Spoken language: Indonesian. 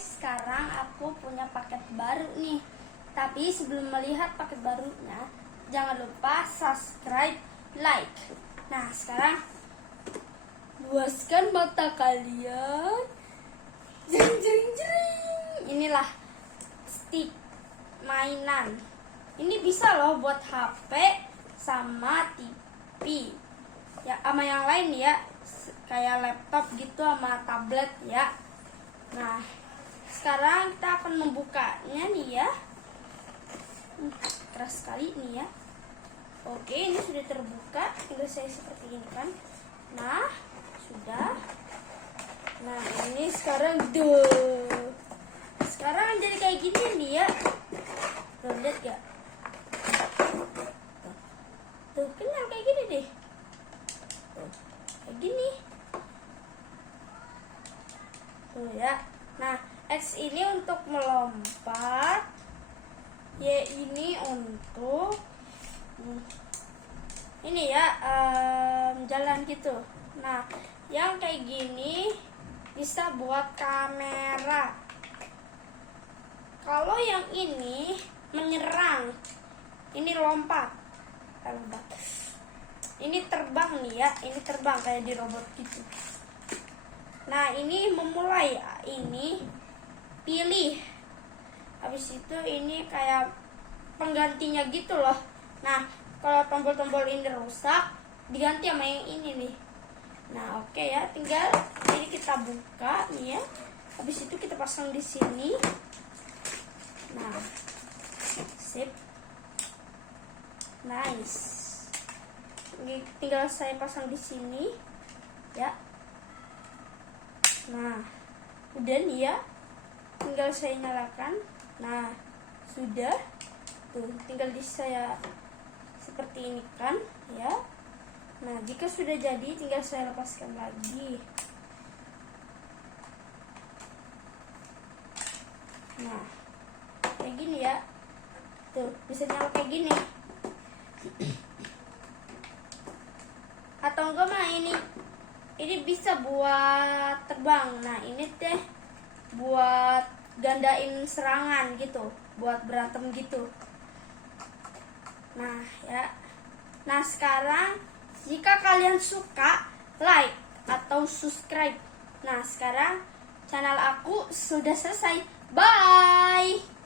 sekarang aku punya paket baru nih. Tapi sebelum melihat paket barunya, jangan lupa subscribe, like. Nah, sekarang luaskan mata kalian. Jering jering jering. Inilah stick mainan. Ini bisa loh buat HP sama TV. Ya, sama yang lain ya, kayak laptop gitu sama tablet ya. Nah, sekarang kita akan membukanya nih ya. Keras sekali nih ya. Oke, ini sudah terbuka. Tinggal saya seperti ini kan. Nah, sudah. Nah, ini sekarang sekarang jadi kayak gini nih ya. Tuh, lihat gak? Tuh, kenal kayak gini deh. Tuh, kayak gini. Tuh ya. Nah, X ini untuk melompat. Y ini untuk ini ya, jalan gitu. Nah, yang kayak gini bisa buat kamera. Kalau yang ini menyerang, ini lompat. Ini terbang nih ya, ini terbang kayak di robot gitu. Nah, ini memulai, ini pilih. Habis itu ini kayak penggantinya gitu loh. Nah, kalau tombol-tombol ini rusak, diganti sama yang ini nih. Nah, oke ya, tinggal ini kita buka nih ya. Habis itu kita pasang di sini. Nah, sip. Nice. Ini tinggal saya pasang di sini ya. Nah, udah nih ya. Tinggal saya nyalakan. Nah, sudah. Tuh, tinggal saya seperti ini kan ya. Nah, jika sudah jadi tinggal saya lepaskan lagi. Nah, kayak gini ya. Tuh, bisa nyala kayak gini. Atau enggak mah ini bisa buat terbang. Nah, ini teh buat gandain serangan gitu, buat berantem gitu. Nah, ya. Nah, sekarang jika kalian suka, like atau subscribe. Nah, sekarang channel aku sudah selesai. Bye.